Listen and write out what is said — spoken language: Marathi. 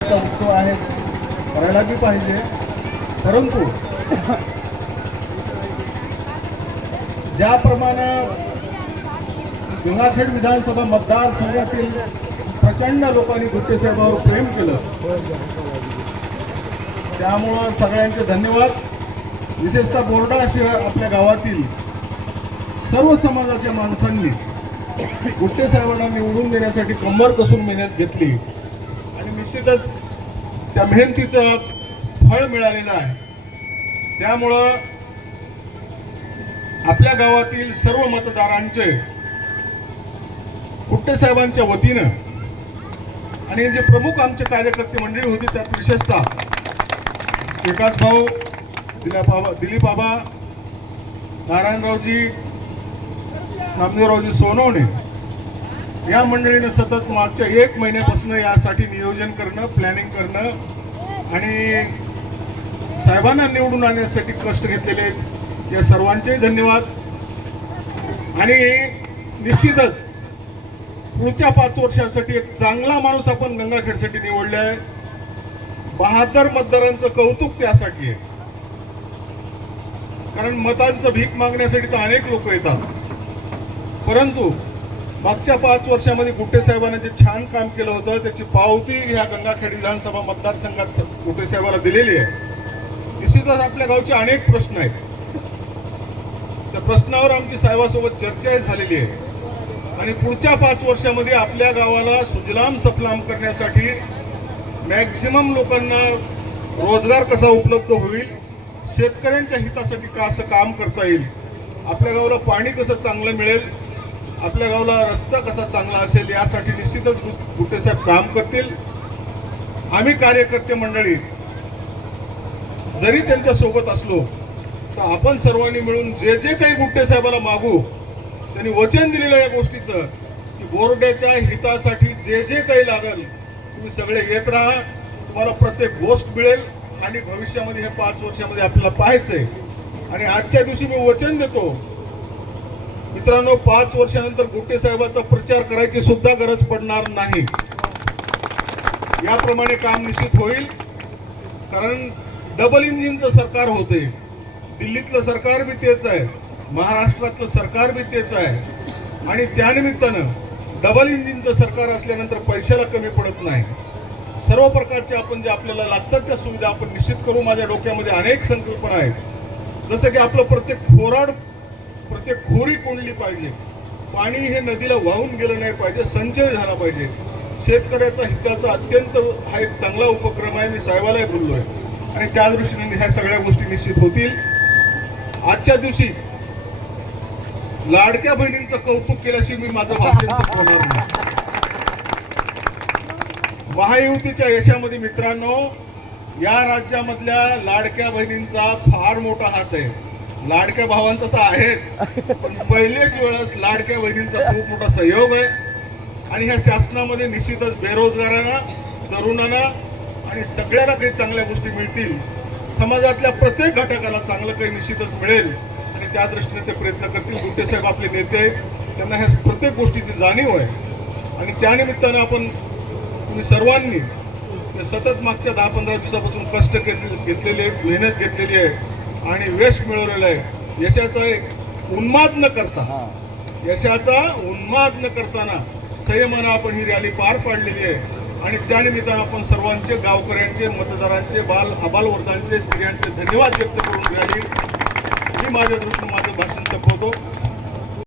चा उत्सव आहे. करायला बी पाहिजे. परंतु ज्याप्रमाणे गंगाखेड विधानसभा मतदारसंघातील प्रचंड लोकांनी गुट्टेसाहेबावर प्रेम केलं त्यामुळं सगळ्यांचे धन्यवाद. विशेषतः बोर्डाशिवाय आपल्या गावातील सर्व समाजाच्या माणसांनी गुट्टेसाहेबांना निवडून देण्यासाठी कंबर कसून मेहनत घेतली. निश्चितच त्या मेहनतीचं आज फळ मिळालेलं आहे. त्यामुळं आपल्या गावातील सर्व मतदारांचे कुट्टेसाहेबांच्या वतीनं आणि जे प्रमुख आमचे कार्यकर्ते मंडळी होती त्यात विशेषतः विकास भाऊ दिलीप बाबा दिलीप बाबा नारायणरावजी नामदेवरावजी सोनवणे या मंडळीनं सतत मागच्या एक महिन्यापासून यासाठी नियोजन करणं प्लॅनिंग करणं आणि साहेबांना निवडून आणण्यासाठी कष्ट घेतलेले या सर्वांचेही धन्यवाद. आणि निश्चितच पुढच्या पाच वर्षासाठी एक चांगला माणूस आपण गंगाखेडसाठी निवडला आहे. बहादर मतदारांचं कौतुक त्यासाठी आहे. कारण मतांचं भीक मागण्यासाठी तर अनेक लोक येतात. परंतु मागच्या पाच वर्षामध्ये गुट्टे साहेबांनी जे छान काम केलं होतं त्याची पावती ह्या गंगाखेड विधानसभा मतदारसंघात गुट्टे साहेबाला दिलेली आहे. निश्चितच आपल्या गावचे अनेक प्रश्न आहेत. त्या प्रश्नावर आमची साहेबासोबत चर्चाही झालेली आहे. आणि पुढच्या पाच वर्षामध्ये आपल्या गावाला सुजलाम सफलाम करण्यासाठी मॅक्झिमम लोकांना रोजगार कसा उपलब्ध होईल शेतकऱ्यांच्या हितासाठी का असं काम करता येईल आपल्या गावाला पाणी कसं चांगलं मिळेल आपल्या गावाला रस्ता कसा चांगला असेल यासाठी निश्चितच गुट्टेसाहेब काम करतील. आम्ही कार्यकर्ते मंडळी जरी त्यांच्यासोबत असलो तर आपण सर्वांनी मिळून जे जे काही गुट्टेसाहेबाला मागू त्यांनी वचन दिलेलं या गोष्टीचं की बोर्डाच्या हितासाठी जे जे काही लागल तुम्ही सगळे येत राहा तुम्हाला प्रत्येक गोष्ट मिळेल आणि भविष्यामध्ये हे पाच वर्षामध्ये आपल्याला पाहायचंय. आणि आजच्या दिवशी मी वचन देतो मित्रांनो पाच वर्षानंतर गुट्टे साहेबांचा प्रचार करायची सुद्धा गरज पडणार नाही. याप्रमाणे काम निश्चित होईल. कारण डबल इंजिनचं सरकार होते. दिल्लीतलं सरकार बी तेच आहे. महाराष्ट्रातलं सरकार बी तेच आहे. आणि त्यानिमित्तानं डबल इंजिनचं सरकार असल्यानंतर पैशाला कमी पडत नाही. सर्व प्रकारचे आपण जे आपल्याला लागतात त्या सुविधा आपण निश्चित करू. माझ्या डोक्यामध्ये अनेक संकल्पना आहेत. जसं की आपलं प्रत्येक खोराड प्रत्येक खोरी कोंडली पाहिजे. पाणी हे नदीला वाहून गेलं नाही पाहिजे संचय झाला पाहिजे. शेतकऱ्याचा हिताचा अत्यंत हा एक चांगला उपक्रम आहे मी साहेबालाही बोललोय आणि त्या दृष्टीने ह्या सगळ्या गोष्टी निश्चित होतील. आजच्या दिवशी लाडक्या बहिणींचं कौतुक केल्याशिवाय मी माझं भाषण संपवणार नाही. महायुतीच्या यशामध्ये मित्रांनो या राज्यामधल्या लाडक्या बहिणींचा फार मोठा हात आहे. लाडक्या भावांचा तर आहेच. पण पहिलेच वेळेस लाडक्या बहिणींचा खूप मोठा सहयोग आहे. आणि ह्या शासनामध्ये निश्चितच बेरोजगारांना तरुणांना आणि सगळ्यांना काही चांगल्या गोष्टी मिळतील. समाजातल्या प्रत्येक घटकाला चांगलं काही निश्चितच मिळेल. आणि त्या दृष्टीने ते प्रयत्न करतील. गुट्टे साहेब आपले नेते आहेत. त्यांना ह्या प्रत्येक गोष्टीची जाणीव आहे. आणि त्यानिमित्तानं आपण तुम्ही सर्वांनी ते सतत मागच्या दहा पंधरा दिवसापासून कष्ट घेतले घेतलेले आहेत, मेहनत घेतलेली आहे. आणि यश मिळवलेलं आहे. यशाचा एक उन्माद न करता यशाचा उन्माद न करताना संयमानं आपण ही रॅली पार पाडलेली आहे. आणि त्यानिमित्तानं आपण सर्वांचे गावकऱ्यांचे मतदारांचे बाल अबालवर्धांचे स्त्रियांचे धन्यवाद व्यक्त करून रॅली मी माझ्या दृष्टीने माझं भाषण संपवतो.